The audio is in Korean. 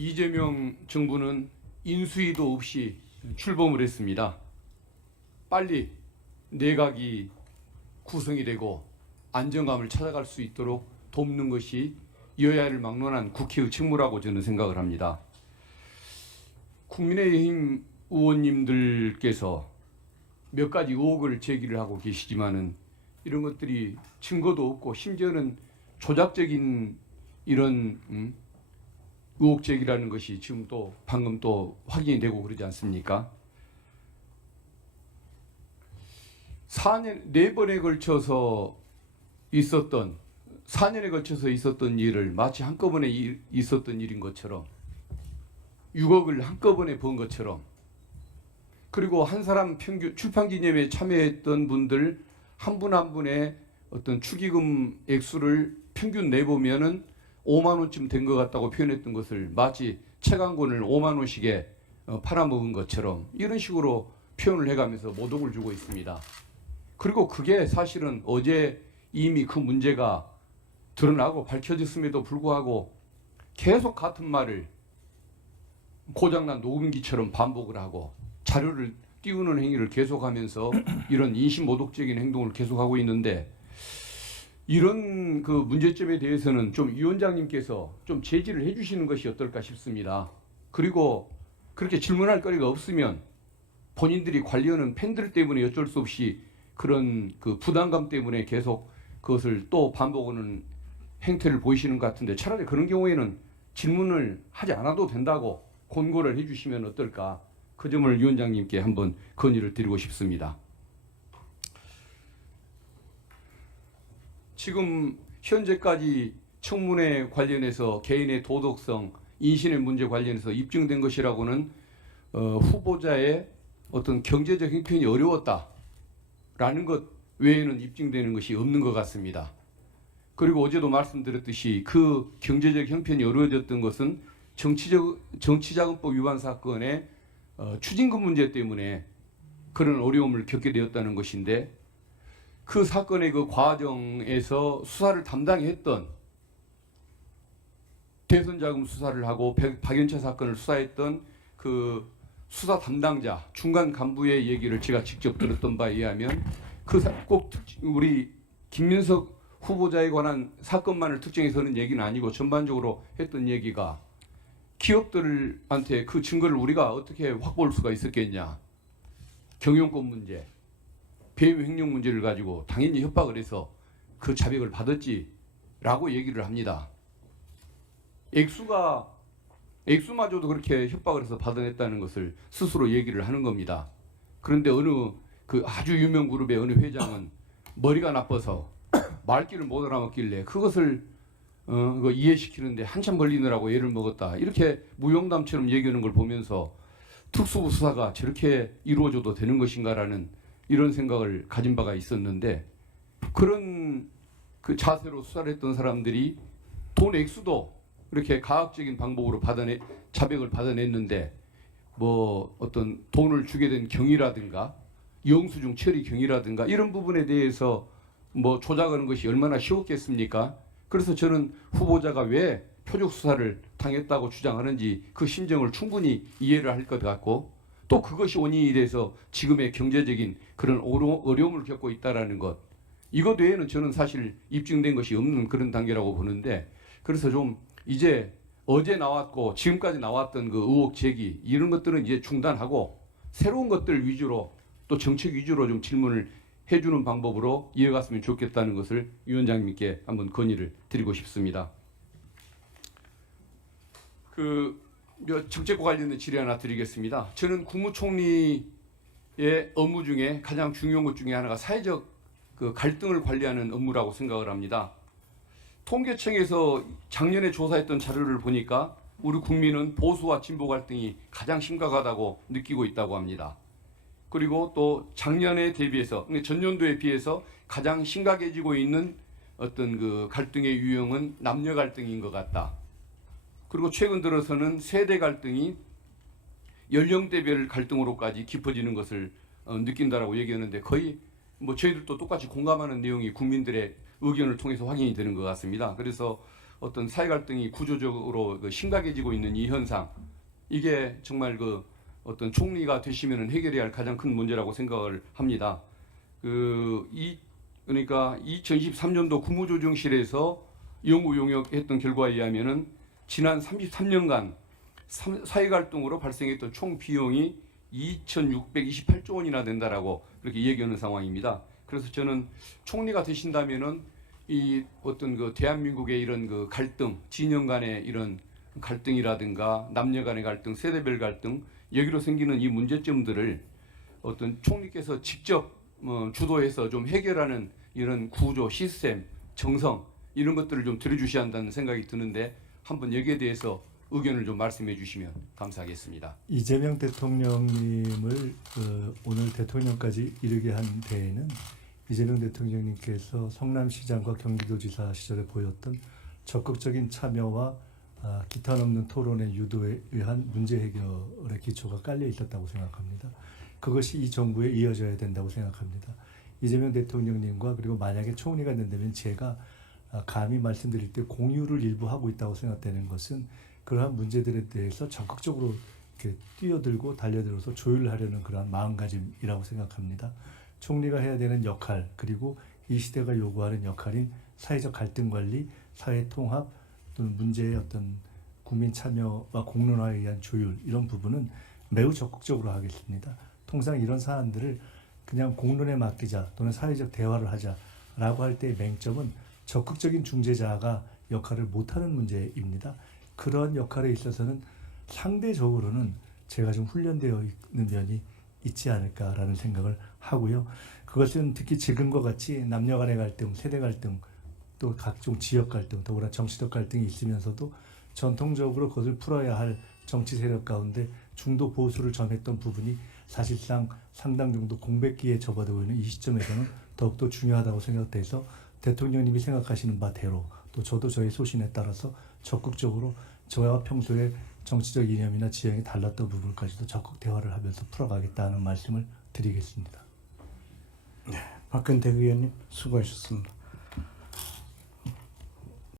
이재명 정부는 인수위도 없이 출범을 했습니다. 빨리 내각이 구성이 되고 안정감을 찾아갈 수 있도록 돕는 것이 여야를 막론한 국회의 책무라고 저는 생각을 합니다. 국민의힘 의원님들께서 몇 가지 의혹을 제기를 하고 계시지만은 이런 것들이 증거도 없고 심지어는 조작적인 이런 의혹 제기라는 것이 지금 또 방금 또 확인이 되고 그러지 않습니까? 4년에 걸쳐서 있었던 4년에 걸쳐서 있었던 일을 마치 한꺼번에 있었던 일인 것처럼 6억을 한꺼번에 번 것처럼, 그리고 한 사람 평균 출판 기념회에 참여했던 분들 한 분 한 분의 어떤 축의금 액수를 평균 내보면은 5만 원쯤 된 것 같다고 표현했던 것을 마치 책 한 권을 5만 원씩에 팔아먹은 것처럼 이런 식으로 표현을 해가면서 모독을 주고 있습니다. 그리고 그게 사실은 어제 이미 그 문제가 드러나고 밝혀졌음에도 불구하고 계속 같은 말을 고장난 녹음기처럼 반복을 하고 자료를 띄우는 행위를 계속하면서 이런 인신모독적인 행동을 계속하고 있는데, 이런 그 문제점에 대해서는 좀 위원장님께서 좀 제지를 해주시는 것이 어떨까 싶습니다. 그리고 그렇게 질문할 거리가 없으면 본인들이 관리하는 팬들 때문에 어쩔 수 없이 그런 그 부담감 때문에 계속 그것을 또 반복하는 행태를 보이시는 것 같은데, 차라리 그런 경우에는 질문을 하지 않아도 된다고 권고를 해주시면 어떨까, 그 점을 위원장님께 한번 건의를 드리고 싶습니다. 지금 현재까지 청문회 관련해서 개인의 도덕성, 인신의 문제 관련해서 입증된 것이라고는 후보자의 어떤 경제적 형편이 어려웠다라는 것 외에는 입증되는 것이 없는 것 같습니다. 그리고 어제도 말씀드렸듯이 그 경제적 형편이 어려워졌던 것은 정치자금법 위반 사건의 추징금 문제 때문에 그런 어려움을 겪게 되었다는 것인데, 그 사건의 그 과정에서 수사를 담당했던, 대선자금 수사를 하고 박연차 사건을 수사했던 그 수사 담당자 중간 간부의 얘기를 제가 직접 들었던 바에 의하면, 꼭 우리 김민석 후보자에 관한 사건만을 특정해서는 얘기는 아니고 전반적으로 했던 얘기가, 기업들한테 그 증거를 우리가 어떻게 확보할 수가 있었겠냐, 경영권 문제, 배임 횡령 문제를 가지고 당연히 협박을 해서 그 자백을 받았지라고 얘기를 합니다. 액수마저도 그렇게 협박을 해서 받아냈다는 것을 스스로 얘기를 하는 겁니다. 그런데 어느 그 아주 유명 그룹의 어느 회장은 머리가 나빠서 말귀를 못 알아먹길래 그것을 이해시키는데 한참 걸리느라고 애를 먹었다, 이렇게 무용담처럼 얘기하는 걸 보면서 특수부 수사가 저렇게 이루어져도 되는 것인가라는 이런 생각을 가진 바가 있었는데, 그런 그 자세로 수사를 했던 사람들이 돈 액수도 이렇게 가학적인 방법으로 자백을 받아냈는데, 뭐 어떤 돈을 주게 된 경위라든가 영수증 처리 경위라든가 이런 부분에 대해서 뭐 조작하는 것이 얼마나 쉬웠겠습니까? 그래서 저는 후보자가 왜 표적 수사를 당했다고 주장하는지 그 심정을 충분히 이해를 할 것 같고, 또 그것이 원인이 돼서 지금의 경제적인 그런 어려움을 겪고 있다는 것, 이것 외에는 저는 사실 입증된 것이 없는 그런 단계라고 보는데, 그래서 좀 이제 어제 나왔고 지금까지 나왔던 그 의혹 제기 이런 것들은 이제 중단하고 새로운 것들 위주로, 또 정책 위주로 좀 질문을 해주는 방법으로 이어갔으면 좋겠다는 것을 위원장님께 한번 건의를 드리고 싶습니다. 정책과 관련된 질의 하나 드리겠습니다. 저는 국무총리의 업무 중에 가장 중요한 것 중에 하나가 사회적 그 갈등을 관리하는 업무라고 생각을 합니다. 통계청에서 작년에 조사했던 자료를 보니까 우리 국민은 보수와 진보 갈등이 가장 심각하다고 느끼고 있다고 합니다. 그리고 또 작년에 대비해서, 전년도에 비해서 가장 심각해지고 있는 어떤 그 갈등의 유형은 남녀 갈등인 것 같다. 그리고 최근 들어서는 세대 갈등이 연령대별 갈등으로까지 깊어지는 것을 느낀다라고 얘기하는데, 거의 뭐 저희들도 똑같이 공감하는 내용이 국민들의 의견을 통해서 확인이 되는 것 같습니다. 그래서 어떤 사회 갈등이 구조적으로 심각해지고 있는 이 현상, 이게 정말 어떤 총리가 되시면은 해결해야 할 가장 큰 문제라고 생각을 합니다. 그러니까 2023년도 국무조정실에서 연구 용역했던 결과에 의하면은 지난 33년간 사회 갈등으로 발생했던 총 비용이 2,628조 원이나 된다라고 그렇게 얘기하는 상황입니다. 그래서 저는 총리가 되신다면은 이 어떤 대한민국의 이런 갈등, 진영 간의 이런 갈등이라든가 남녀 간의 갈등, 세대별 갈등, 여기로 생기는 이 문제점들을 어떤 총리께서 직접 주도해서 좀 해결하는 이런 구조, 시스템, 정성 이런 것들을 좀 들어주셔야 한다는 생각이 드는데 한번 여기에 대해서 의견을 좀 말씀해 주시면 감사하겠습니다. 이재명 대통령님을 오늘 대통령까지 이르게 한 데에는 이재명 대통령님께서 성남시장과 경기도지사 시절에 보였던 적극적인 참여와 기탄 없는 토론의 유도에 의한 문제 해결의 기초가 깔려 있었다고 생각합니다. 그것이 이 정부에 이어져야 된다고 생각합니다. 이재명 대통령님과 그리고 만약에 총리가 된다면 제가 감히 말씀드릴 때 공유를 일부 하고 있다고 생각되는 것은 그러한 문제들에 대해서 적극적으로 이렇게 뛰어들고 달려들어서 조율하려는 그러한 마음가짐이라고 생각합니다. 총리가 해야 되는 역할, 그리고 이 시대가 요구하는 역할인 사회적 갈등 관리, 사회 통합 또는 문제의 어떤 국민 참여와 공론화에 의한 조율, 이런 부분은 매우 적극적으로 하겠습니다. 통상 이런 사안들을 그냥 공론에 맡기자 또는 사회적 대화를 하자라고 할 때의 맹점은 적극적인 중재자가 역할을 못하는 문제입니다. 그런 역할에 있어서는 상대적으로는 제가 좀 훈련되어 있는 면이 있지 않을까라는 생각을 하고요. 그것은 특히 지금과 같이 남녀 간의 갈등, 세대 갈등, 또 각종 지역 갈등, 더구나 정치적 갈등이 있으면서도 전통적으로 그것을 풀어야 할 정치 세력 가운데 중도 보수를 점했던 부분이 사실상 상당 정도 공백기에 접어들고 있는 이 시점에서는 더욱더 중요하다고 생각돼서 대통령님이 생각하시는 바대로 또 저도 저의 소신에 따라서 적극적으로 저와 평소에 정치적 이념이나 지향이 달랐던 부분까지도 적극 대화를 하면서 풀어가겠다는 말씀을 드리겠습니다. 박근태 의원님 수고하셨습니다.